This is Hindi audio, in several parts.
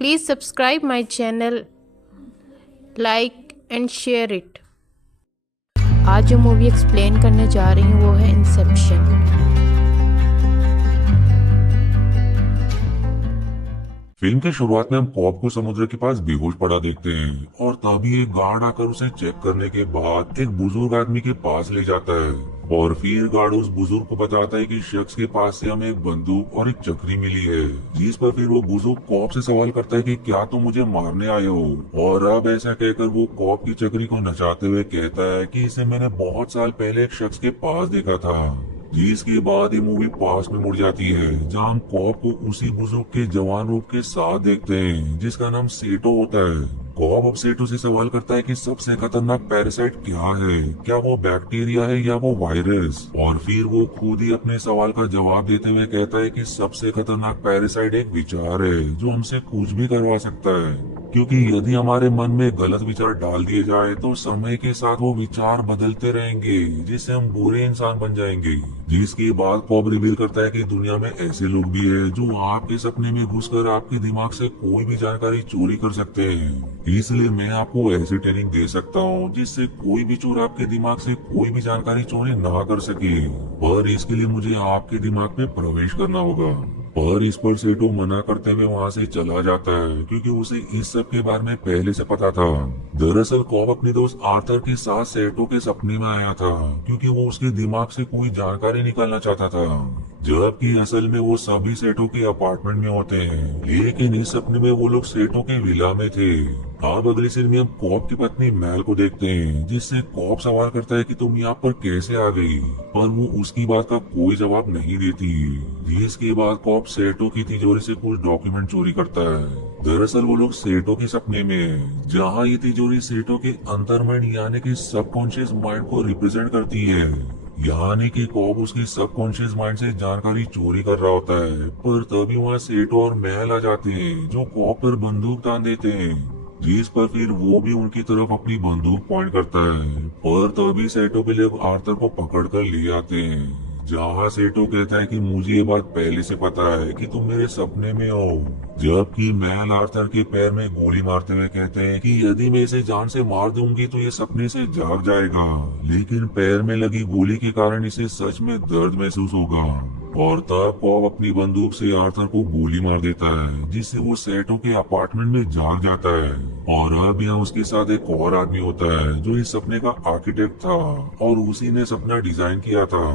Please subscribe my channel, like and share it. आज जो मूवी एक्सप्लेन करने जा रही हूँ वो है इंसेप्शन। फिल्म के शुरुआत में हम कॉप को समुद्र के पास बेहोश पड़ा देखते हैं और तभी एक गार्ड आकर उसे चेक करने के बाद एक बुजुर्ग आदमी के पास ले जाता है और फिर गार्ड उस बुजुर्ग को बताता है कि शख्स के पास से हमें एक बंदूक और एक चक्री मिली है, जिस पर फिर वो बुजुर्ग कॉप से सवाल करता है कि क्या तुम मुझे मारने आए हो। और अब ऐसा कहकर वो कॉप की चक्री को नचाते हुए कहता है कि इसे मैंने बहुत साल पहले एक शख्स के पास देखा था। जिसके बाद ये मूवी पास में मुड़ जाती है जहाँ हम कॉप को उसी बुजुर्ग के जवान रूप के साथ देखते हैं जिसका नाम सेटो होता है। कॉप अब सेटो से सवाल करता है कि सबसे खतरनाक पैरासाइट क्या है, क्या वो बैक्टीरिया है या वो वायरस। और फिर वो खुद ही अपने सवाल का जवाब देते हुए कहता है कि सबसे खतरनाक पैरासाइट एक विचार है जो हमसे कुछ भी करवा सकता है, क्योंकि यदि हमारे मन में गलत विचार डाल दिए जाए तो समय के साथ वो विचार बदलते रहेंगे जिससे हम बुरे इंसान बन जाएंगे। जिसके बाद कॉप रिवील करता है कि दुनिया में ऐसे लोग भी हैं जो आपके सपने में घुसकर आपके दिमाग से कोई भी जानकारी चोरी कर सकते हैं। इसलिए मैं आपको ऐसी ट्रेनिंग दे सकता हूँ जिससे कोई भी चोर आपके दिमाग से कोई भी जानकारी चोरी ना कर सके, पर इसके लिए मुझे आपके दिमाग में प्रवेश करना होगा। पर इस पर सेटो मना करते हुए वहाँ से चला जाता है क्योंकि उसे इस सब के बारे में पहले से पता था। दरअसल कॉप अपने दोस्त आर्थर के साथ सेटो के सपने में आया था क्योंकि वो उसके दिमाग से कोई जानकारी निकालना चाहता था, जबकि असल में वो सभी सेटो के अपार्टमेंट में होते हैं। लेकिन इस सपने में वो लोग सेटो के विला में थे। अब अगली सीन में हम कॉप की पत्नी मैल को देखते हैं जिससे कॉप सवाल करता है कि तुम यहाँ पर कैसे आ गई, पर वो उसकी बात का कोई जवाब नहीं देती। जिसके बाद कॉप सेटो की तिजोरी से कुछ डॉक्यूमेंट चोरी करता है। दरअसल वो लोग सेटो के सपने में है जहाँ ये तिजोरी सेटो के अंतर्मन यानी कि सबकॉन्शियस माइंड को रिप्रेजेंट करती है, यानी कि कॉप उसके सबकॉन्शियस माइंड से जानकारी चोरी कर रहा होता है। पर तभी वहाँ सेटो और महल आ जाते हैं जो कॉप पर बंदूक तान देते हैं, जिस पर फिर वो भी उनकी तरफ अपनी बंदूक पॉइंट करता है। पर तभी सेटो के लोग आर्थर को पकड़ कर ले आते हैं, जहाँ सेटो कहता है कि मुझे ये बात पहले से पता है कि तुम मेरे सपने में हो, जबकि महल आर्थर के पैर में गोली मारते हुए कहते हैं कि यदि मैं इसे जान से मार दूंगी तो ये सपने से जाग जाएगा, लेकिन पैर में लगी गोली के कारण इसे सच में दर्द महसूस होगा। और तब कॉप अपनी बंदूक से आर्थर को गोली मार देता है जिससे वो सेटो के अपार्टमेंट में जाग जाता है। और अब यहाँ उसके साथ एक और आदमी होता है जो इस सपने का आर्किटेक्ट था और उसी ने सपना डिजाइन किया था।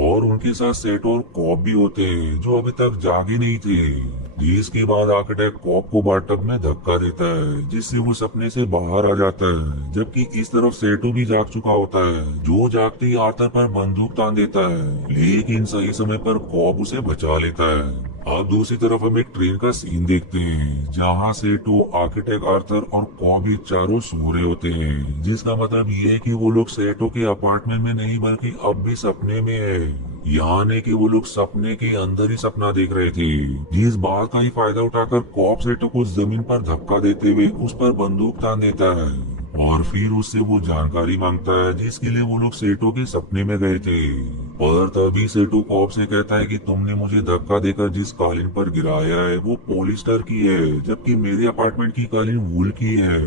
और उनके साथ सेटो और कॉप भी होते हैं जो अभी तक जागे नहीं थे। जिसके बाद आर्किटेक्ट कॉप को बाथटब में धक्का देता है जिससे वो सपने से बाहर आ जाता है, जबकि इस तरफ सेटो भी जाग चुका होता है जो जागते ही आर्थर पर बंदूक तान देता है, लेकिन सही समय पर कॉप उसे बचा लेता है। अब दूसरी तरफ हम एक ट्रेन का सीन देखते हैं जहाँ सेटो, आर्किटेक्ट आर्थर और कॉप भी चारों सो रहे होते हैं, जिसका मतलब ये है कि वो लोग सेटो के अपार्टमेंट में नहीं बल्कि अब भी सपने में है, यानी कि वो लोग सपने के अंदर ही सपना देख रहे थे। जिस बात का ही फायदा उठाकर कॉप सेटो को जमीन पर धक्का देते हुए उस पर बंदूक तान देता है और फिर उससे वो जानकारी मांगता है जिसके लिए वो लोग सेटो के सपने में गए थे। पर तभी सेटो कॉप से कहता है कि तुमने मुझे धक्का देकर जिस कालीन पर गिराया है वो पॉलिस्टर की है, जबकि मेरे अपार्टमेंट की कालीन वूल की है,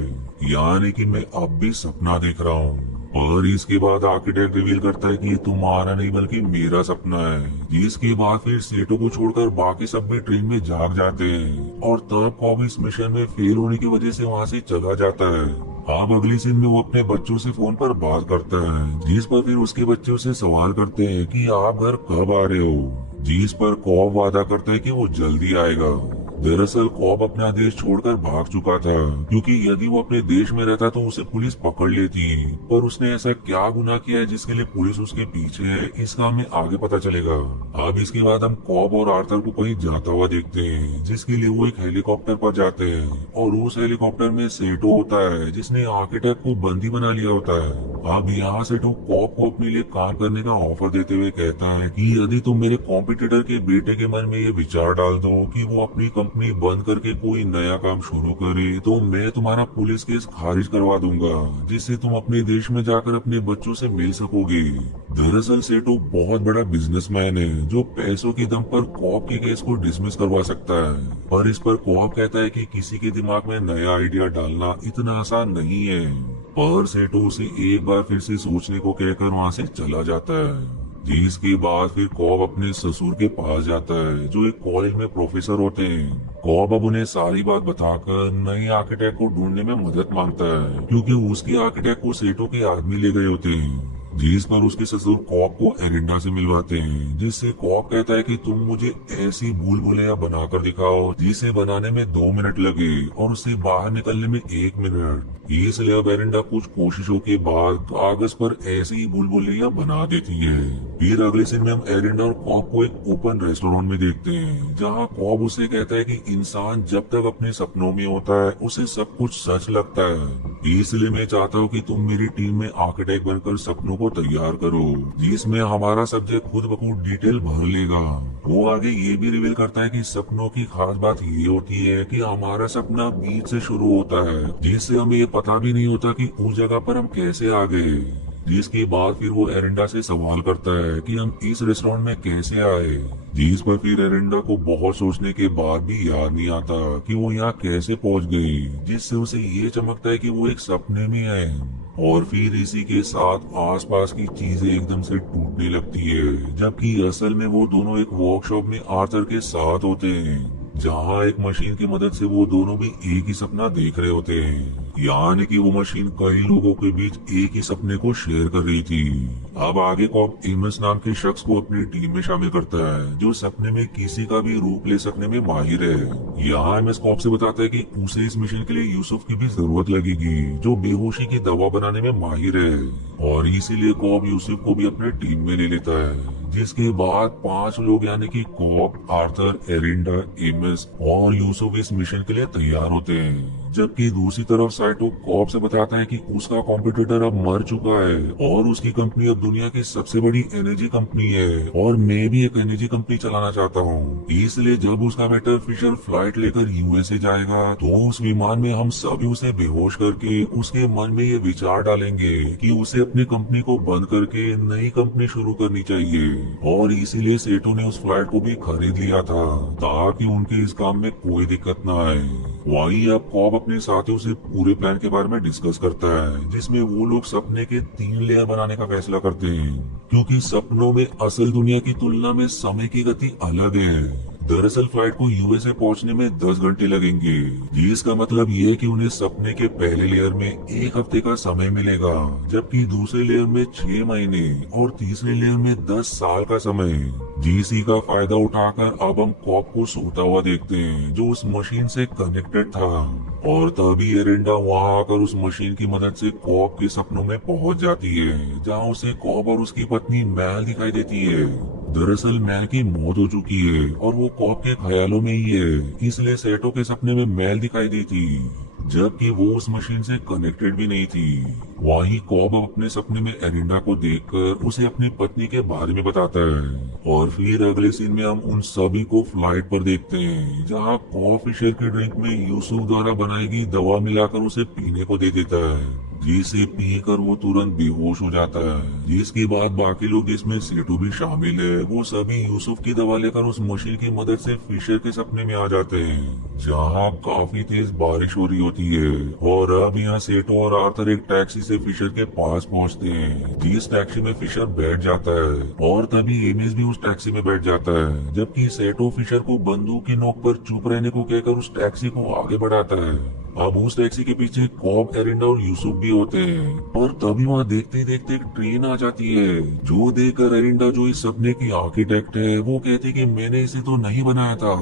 यानी कि मैं अब भी सपना देख रहा हूँ। और इसके बाद आर्किटेक्ट रिवील करता है कि ये तुम्हारा नहीं बल्कि मेरा सपना है। जिसके बाद फिर सेटो को छोड़कर बाकी सब भी ट्रेन में जाग जाते हैं और तब कॉप इस मिशन में फेल होने की वजह से वहाँ से चला जाता है। अब अगली सीन में वो अपने बच्चों से फोन पर बात करता है, जिस पर फिर उसके बच्चे उसे सवाल करते हैं कि आप घर कब आ रहे हो, जिस पर कॉप वादा करता है कि वो जल्दी आएगा। दरअसल कॉप अपना देश छोड़कर भाग चुका था क्योंकि यदि वो अपने देश में रहता तो उसे पुलिस पकड़ लेती, पर उसने ऐसा क्या गुनाह किया है जिसके लिए पुलिस उसके पीछे है, इसका हमें आगे पता चलेगा। अब इसके बाद हम कॉप और आर्थर को कहीं जाता हुआ देखते हैं, जिसके लिए वो एक हेलीकॉप्टर पर जाते हैं और उस हेलीकॉप्टर में सेटो होता है जिसने आर्किटेक्ट को बंदी बना लिया होता है। अब यहाँ सेटो कॉप को अपने लिए काम करने का ऑफर देते हुए कहता है कि यदि तुम मेरे कॉम्पिटिटर के बेटे के मन में ये विचार डाल दो कि वो अपनी कंपनी बंद करके कोई नया काम शुरू करे तो मैं तुम्हारा पुलिस केस खारिज करवा दूंगा, जिससे तुम अपने देश में जाकर अपने बच्चों से मिल सकोगे। दरअसल सेठो बहुत बड़ा बिजनेसमैन है जो पैसों के दम पर कॉप के केस को डिसमिस करवा सकता है, पर इस पर कॉप कहता है कि किसी के दिमाग में नया आइडिया डालना इतना आसान नहीं है। पर सेठो उसे एक बार फिर से सोचने को कहकर वहाँ से चला जाता है। जिसके बाद फिर कॉब अपने ससुर के पास जाता है जो एक कॉलेज में प्रोफेसर होते हैं। कॉब अब उन्हें सारी बात बताकर नए आर्किटेक्ट को ढूंढने में मदद मांगता है क्योंकि उसके आर्किटेक्ट को सेठो के आदमी ले गए होते हैं। जिस पर उसके ससुर कॉब को एरिंडा से मिलवाते हैं, जिससे कॉब कहता है कि तुम मुझे ऐसी भूल भुलैया बनाकर दिखाओ जिसे बनाने में 2 मिनट लगे और उससे बाहर निकलने में 1 मिनट। इसलिए अब एरिंडा कुछ कोशिशों के बाद कागज पर ऐसी ही भूल भुलैया बना देती है। फिर अगले सीन में हम एरिंडा और कॉब को एक ओपन रेस्टोरेंट में देखते हैं जहाँ कॉब उसे कहता है कि इंसान जब तक अपने सपनों में होता है उसे सब कुछ सच लगता है। इसलिए मैं चाहता हूँ कि तुम मेरी टीम में आर्किटेक्ट बनकर सपनों को तैयार करो जिसमें हमारा सब्जेक्ट खुद ब खुद डिटेल भर लेगा। वो आगे ये भी रिवील करता है कि सपनों की खास बात ये होती है कि हमारा सपना बीच से शुरू होता है जिससे हमें ये पता भी नहीं होता कि उस जगह पर हम कैसे आ गए। जिसके बाद फिर वो एरिंडा से सवाल करता है कि हम इस रेस्टोरेंट में कैसे आए, जिस पर फिर एरिंडा को बहुत सोचने के बाद भी याद नहीं आता कि वो यहाँ कैसे पहुँच गई, जिससे उसे ये चमकता है कि वो एक सपने में है। और फिर इसी के साथ आसपास की चीजें एकदम से टूटने लगती है, जबकि असल में वो दोनों एक वर्कशॉप में आर्थर के साथ होते हैं जहाँ एक मशीन की मदद से वो दोनों भी एक ही सपना देख रहे होते हैं। यानी कि वो मशीन कई लोगों के बीच एक ही सपने को शेयर कर रही थी। अब आगे कॉप एमएस नाम के शख्स को अपनी टीम में शामिल करता है जो सपने में किसी का भी रूप ले सकने में माहिर है। यहाँ एमएस कॉप से बताता है कि उसे इस मिशन के लिए यूसुफ की भी जरूरत लगेगी जो बेहोशी की दवा बनाने में माहिर है, और इसीलिए कॉप यूसुफ को भी अपने टीम में ले लेता है। जिसके बाद 5 लोग यानी कि कॉप, आर्थर, एरिंडा, एमएस और यूसुफ इस मिशन के लिए तैयार होते हैं। जबकि दूसरी तरफ साइटो कॉप से बताता है कि उसका कॉम्पिटिटर अब मर चुका है और उसकी कंपनी अब दुनिया की सबसे बड़ी एनर्जी कंपनी है और मैं भी एक एनर्जी कंपनी चलाना चाहता हूँ। इसलिए जब उसका बेटा फिशर फ्लाइट लेकर यूएसए जाएगा तो उस विमान में हम सभी उसे बेहोश करके उसके मन में ये विचार डालेंगे कि उसे अपनी कंपनी को बंद करके नई कंपनी शुरू करनी चाहिए, और इसीलिए सेठो ने उस फ्लाइट को भी खरीद लिया था ताकि उनके इस काम में कोई दिक्कत न आए। वहीं अब कॉब अपने साथियों से पूरे प्लान के बारे में डिस्कस करता है जिसमें वो लोग सपने के 3 लेयर बनाने का फैसला करते हैं क्योंकि सपनों में असल दुनिया की तुलना में समय की गति अलग है। दरअसल फ्लाइट को यूएसए पहुंचने में 10 घंटे लगेंगे, जिसका मतलब ये है कि उन्हें सपने के पहले लेयर में 1 हफ्ते का समय मिलेगा, जबकि दूसरे लेयर में 6 महीने और तीसरे लेयर में 10 साल का समय। जीसी का फायदा उठाकर अब हम कॉप को सोता हुआ देखते हैं जो उस मशीन से कनेक्टेड था, और तभी एरिंडा वहां आकर उस मशीन की मदद से कॉप के सपनों में पहुंच जाती है जहां उसे कॉप और उसकी पत्नी मैल दिखाई देती है। दरअसल मैल की मौत हो चुकी है और वो कॉप के ख्यालों में ही है, इसलिए सेठो के सपने में मैल दिखाई दी थी जबकि वो उस मशीन से कनेक्टेड भी नहीं थी। वहीं कॉब अपने सपने में एरिंडा को देखकर उसे अपनी पत्नी के बारे में बताता है, और फिर अगले सीन में हम उन सभी को फ्लाइट पर देखते हैं जहां कॉब फिशर के ड्रिंक में यूसुफ द्वारा बनाई गई दवा मिलाकर उसे पीने को दे देता है, जिसे पीकर वो तुरंत बेहोश हो जाता है। जिसके बाद बाकी लोग जिसमें सेठो भी शामिल है वो सभी यूसुफ की दवा लेकर उस मशीन की मदद से फिशर के सपने में आ जाते हैं जहाँ काफी तेज बारिश हो रही होती है। और अब यहाँ सेठो और आर्थर एक टैक्सी से फिशर के पास पहुँचते हैं, जिस टैक्सी में फिशर बैठ जाता है, और तभी एमिस भी उस टैक्सी में बैठ जाता है, जबकि सेठो फिशर को बंदूक की नोक पर चुप रहने को कहकर उस टैक्सी को आगे बढ़ाता है। अब उस टैक्सी के पीछे कॉब, एरिंडा और यूसुफ भी होते हैं, और तभी वहाँ देखते देखते एक ट्रेन आ जाती है जो देखकर एरिंडा जो इस सपने की आर्किटेक्ट है वो कहती कि मैंने इसे तो नहीं बनाया था,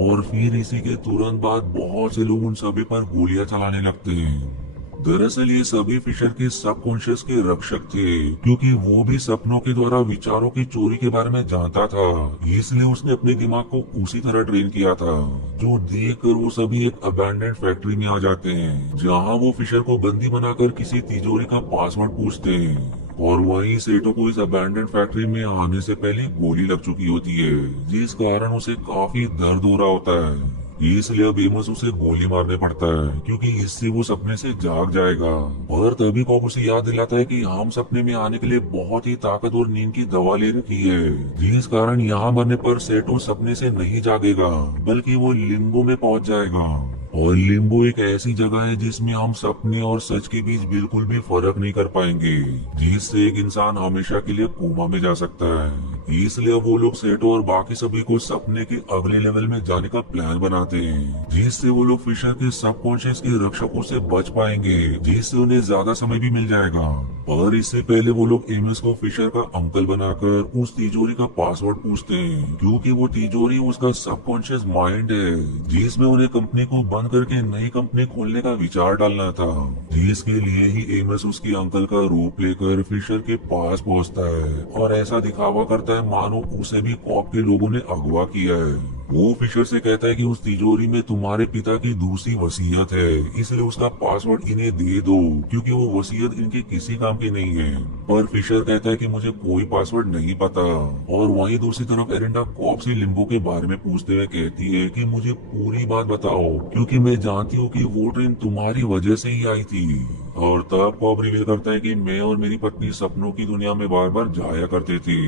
और फिर इसी के तुरंत बाद बहुत से लोग उन सभी पर गोलियां चलाने लगते हैं। दरअसल ये सभी फिशर के सबकॉन्शियस के रक्षक थे क्योंकि वो भी सपनों के द्वारा विचारों की चोरी के बारे में जानता था, इसलिए उसने अपने दिमाग को उसी तरह ट्रेन किया था, जो देखकर वो सभी एक अबैंडन्ड फैक्ट्री में आ जाते हैं जहां वो फिशर को बंदी बनाकर किसी तिजोरी का पासवर्ड पूछते हैं, और वहीं सेठो को इस अबैंडन्ड फैक्ट्री में आने से पहले गोली लग चुकी होती है जिस कारण उसे काफी दर्द हो रहा होता है। इसलिए अब एमस उसे गोली मारने पड़ता है क्योंकि इससे वो सपने से जाग जाएगा। और तभी कॉप उसे याद दिलाता है कि हम सपने में आने के लिए बहुत ही ताकतवर नींद की दवा ले रखी है, जिस कारण यहाँ मरने पर सेटो सपने से नहीं जागेगा बल्कि वो लिम्बो में पहुंच जाएगा। और लिम्बो एक ऐसी जगह है जिसमें हम सपने और सच के बीच बिल्कुल भी फर्क नहीं कर पाएंगे, जिससे एक इंसान हमेशा के लिए कोमा में जा सकता है। इसलिए वो लोग सेटो और बाकी सभी को सपने के अगले लेवल में जाने का प्लान बनाते हैं, जिससे वो लोग फिशर के सबकॉन्शियस के रक्षकों से बच पाएंगे, जिससे उन्हें ज्यादा समय भी मिल जाएगा। पर इससे पहले वो लोग एमएस को फिशर का अंकल बनाकर उस तिजोरी का पासवर्ड पूछते हैं, क्योंकि वो तिजोरी उसका सबकॉन्शियस माइंड है, जिसमें उन्हें कंपनी को बंद करके नई कंपनी खोलने का विचार डालना था। जिसके लिए ही एमएस उसके अंकल का रूप लेकर फिशर के पास पहुंचता है और ऐसा दिखावा करता है मानो उसे भी कॉप के लोगों ने अगवा किया है। वो फिशर से कहता है कि उस तिजोरी में तुम्हारे पिता की दूसरी वसीयत है, इसलिए उसका पासवर्ड इन्हें दे दो, क्योंकि वो वसीयत इनके किसी काम की नहीं है। पर फिशर कहता है कि मुझे कोई पासवर्ड नहीं पता। और वहीं दूसरी तरफ एरिंडा कॉप से लिम्बो के बारे में पूछते हुए कहती है कि मुझे पूरी बात बताओ, क्योंकि मैं जानती हूँ कि वो ट्रेन तुम्हारी वजह से ही आई थी। और तब कॉप रिवील करता है कि मैं और मेरी पत्नी सपनों की दुनिया में बार बार जाया करते थे,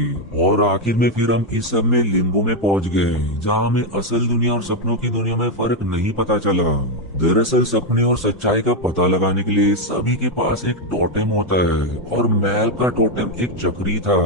और आखिर में फिर हम इस सब में लिम्बो में पहुंच गए, जहाँ हमें असल दुनिया और सपनों की दुनिया में फर्क नहीं पता चला। दरअसल सपने और सच्चाई का पता लगाने के लिए सभी के पास एक टोटेम होता है, और मैल का टोटेम एक चक्री था,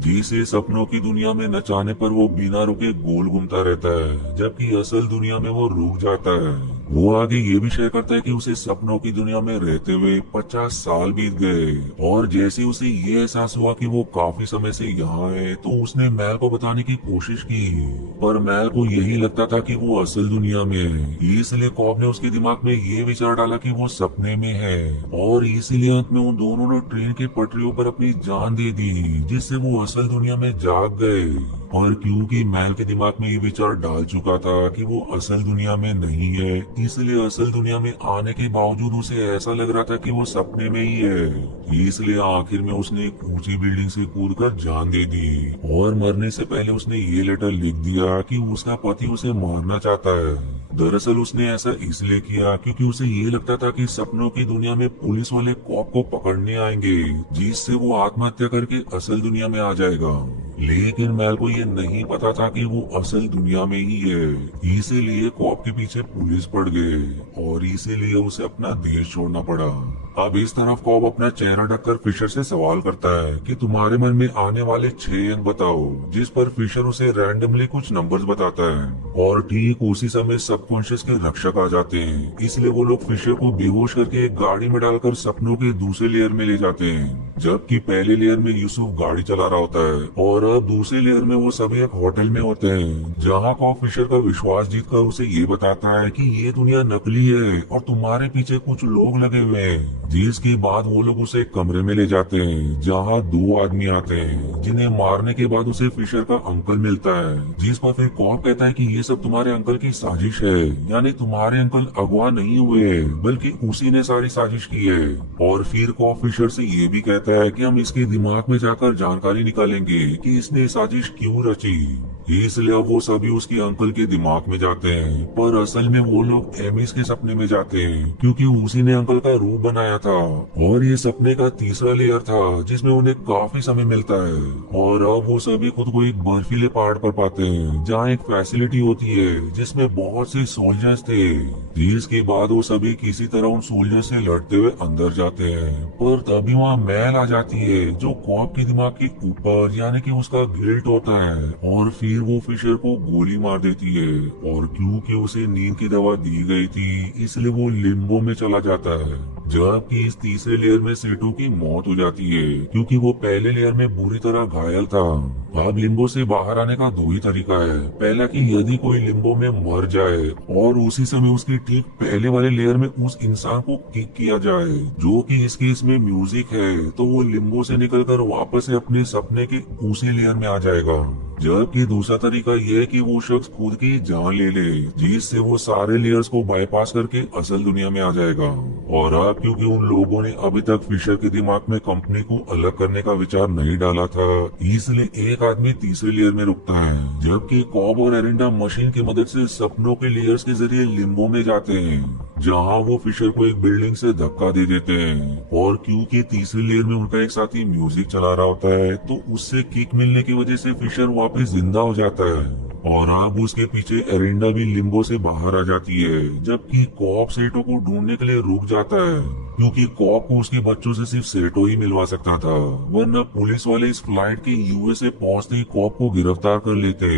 जिसे सपनों की दुनिया में नचाने पर वो बिना रुके गोल घूमता रहता है, जबकि असल दुनिया में वो रुक जाता है। वो आगे ये भी शेयर करता है कि उसे सपनों की दुनिया में रहते हुए 50 साल बीत गए, और जैसे उसे ये एहसास हुआ कि वो काफी समय से यहाँ है, तो उसने मैल को बताने की कोशिश की, पर मैल को यही लगता था कि वो असल दुनिया में है। इसलिए कॉप ने उसके दिमाग में ये विचार डाला कि वो सपने में है, और इसीलिए अंत में उन दोनों ने ट्रेन के पटरियों पर अपनी जान दे दी, जिससे वो असल दुनिया में जाग गए। और क्योंकि मैल के दिमाग में ये विचार डाल चुका था कि वो असल दुनिया में नहीं है, इसलिए असल दुनिया में आने के बावजूद उसे ऐसा लग रहा था कि वो सपने में ही है। इसलिए आखिर में उसने एक ऊंची बिल्डिंग से कूदकर जान दे दी, और मरने से पहले उसने ये लेटर लिख दिया कि उसका पति उसे मारना चाहता है। दरअसल उसने ऐसा इसलिए किया क्योंकि उसे ये लगता था कि सपनों की दुनिया में पुलिस वाले कॉप को पकड़ने आएंगे, जिससे वो आत्महत्या करके असल दुनिया में आ जाएगा। लेकिन मैल को ये नहीं पता था कि वो असल दुनिया में ही है, इसीलिए कॉप के पीछे पुलिस पड़ गए, और इसीलिए उसे अपना देश छोड़ना पड़ा। अब इस तरफ कॉप अपना चेहरा ढककर फिशर से सवाल करता है कि तुम्हारे मन में आने वाले 6 अंक बताओ, जिस पर फिशर उसे रैंडमली कुछ नंबर्स बताता है, और ठीक उसी समय सबकॉन्शियस के रक्षक आ जाते हैं। इसलिए वो लोग फिशर को बेहोश करके एक गाड़ी में डालकर सपनों के दूसरे लेयर में ले जाते हैं, जबकि पहले लेयर में यूसुफ गाड़ी चला रहा होता है, और अब दूसरे लेयर में वो सभी एक होटल में होते हैं, जहाँ कॉप फिशर का विश्वास जीतकर उसे ये बताता है कि ये दुनिया नकली है और तुम्हारे पीछे कुछ लोग लगे हुए हैं। जिसके बाद वो लोग उसे एक कमरे में ले जाते हैं, जहाँ 2 आदमी आते हैं, जिन्हें मारने के बाद उसे फिशर का अंकल मिलता है, जिस पर फिर कॉप कहता है कि ये सब तुम्हारे अंकल की साजिश है, यानी तुम्हारे अंकल अगवा नहीं हुए बल्कि उसी ने सारी साजिश की है। और फिर कॉप फिशर से ये भी कहता है कि हम इसके दिमाग में जाकर जानकारी निकालेंगे कि इसने साजिश क्यों रची। इसलिए अब वो सभी उसके अंकल के दिमाग में जाते हैं, पर असल में वो लोग एमिस के सपने में जाते हैं, क्योंकि उसी ने अंकल का रूप बनाया था। और ये सपने का तीसरा लेयर था, जिसमें उन्हें काफी समय मिलता है, और अब वो सभी खुद को एक बर्फीले पहाड़ पर पाते हैं, जहाँ एक फैसिलिटी होती है जिसमें बहुत से सोल्जर्स थे। जिसके बाद वो सभी किसी तरह उन सोल्जर से लड़ते हुए अंदर जाते हैं, पर तभी वहाँ मैल आ जाती है, जो कॉप के दिमाग के ऊपर, यानी कि उसका गिल्ट होता है, और फिर वो फिशर को गोली मार देती है। और क्योंकि उसे नींद की दवा दी गई थी, इसलिए वो लिम्बो में चला जाता है, जबकि इस तीसरे लेयर में सेटो की मौत हो जाती है, क्योंकि वो पहले लेयर में बुरी तरह घायल था। अब लिम्बो से बाहर आने का 2 ही तरीका है। पहला कि यदि कोई लिम्बो में मर जाए और उसी समय उसके ठीक पहले वाले लेयर में उस इंसान को किक किया जाए, जो कि इस केस में म्यूजिक है, तो वो लिम्बो से निकलकर वापस से अपने सपने के उसी लेयर में आ जाएगा। जबकि दूसरा तरीका यह है कि वो शख्स खुद की जान ले ले, जिससे वो सारे लेयर्स को बाईपास करके असल दुनिया में आ जाएगा। और अब क्योंकि उन लोगों ने अभी तक फिशर के दिमाग में कंपनी को अलग करने का विचार नहीं डाला था, इसलिए एक आदमी तीसरे लेयर में रुकता है, जबकि कॉब और एरिंडा मशीन की मदद से सपनों के लेयर्स के जरिए लिम्बो में जाते हैं, जहां वो फिशर को एक बिल्डिंग से धक्का दे देते हैं। और क्योंकि तीसरी लेयर में उनका एक साथी म्यूजिक चला रहा होता है, तो उससे किक मिलने की वजह से फिशर वापस जिंदा हो जाता है। और अब उसके पीछे एरिंडा भी लिम्बो से बाहर आ जाती है, जबकि कॉप सेटो को ढूंढने के लिए रुक जाता है, क्योंकि कॉप को उसके बच्चों से सिर्फ सेटो ही मिलवा सकता था, वरना पुलिस वाले इस फ्लाइट के यूएसए पहुंचते ही कॉप को गिरफ्तार कर लेते।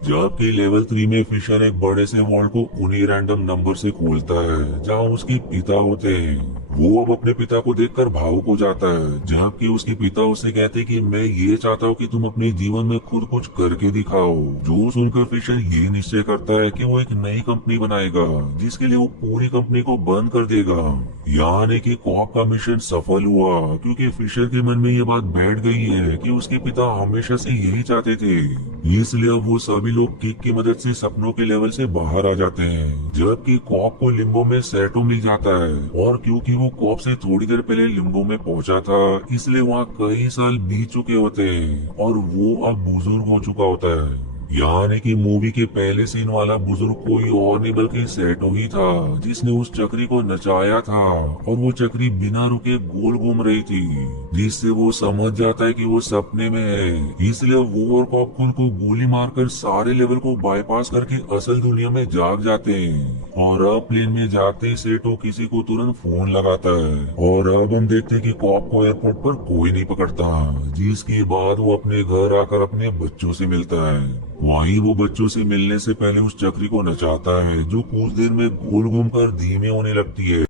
जबकि लेवल 3 में फिशर एक बड़े से वॉल्ट को उन्हीं रैंडम नंबर से खोलता है जहां उसके पिता होते हैं। वो अब अपने पिता को देखकर भावुक हो जाता है, जबकि उसके पिता उससे कहते कि मैं ये चाहता हूँ कि तुम अपने जीवन में खुद कुछ करके दिखाओ। जो सुनकर फिशर ये निश्चय करता है कि वो एक नई कंपनी बनाएगा, जिसके लिए वो पूरी कंपनी को बंद कर देगा। यानी कि कॉप का मिशन सफल हुआ, क्योंकि फिशर के मन में ये बात बैठ गई है कि उसके पिता हमेशा से यही चाहते थे। इसलिए अब वो सभी लोग किक की मदद से सपनों के लेवल से बाहर आ जाते हैं, जबकि कॉप को लिम्बो में सेटो मिल जाता है। और क्योंकि वो कॉप से थोड़ी देर पहले लिम्बो में पहुंचा था, इसलिए वहाँ कई साल बीत चुके होते हैं और वो अब बुजुर्ग हो चुका होता है। यानी कि मूवी के पहले सीन वाला बुजुर्ग कोई और नहीं बल्कि सेटो ही था, जिसने उस चक्री को नचाया था, और वो चक्री बिना रुके गोल घूम रही थी, जिससे वो समझ जाता है कि वो सपने में है। इसलिए वो और कॉप खुद को गोली मारकर सारे लेवल को बाईपास करके असल दुनिया में जाग जाते हैं। और अब प्लेन में जाते ही सेटो किसी को तुरंत फोन लगाता है, और अब हम देखते हैं कि कॉप को एयरपोर्ट पर कोई नहीं पकड़ता, जिसके बाद वो अपने घर आकर अपने बच्चों से मिलता है। वहीं वो बच्चों से मिलने से पहले उस चक्री को नचाता है, जो कुछ देर में गोल घूमकर धीमे होने लगती है।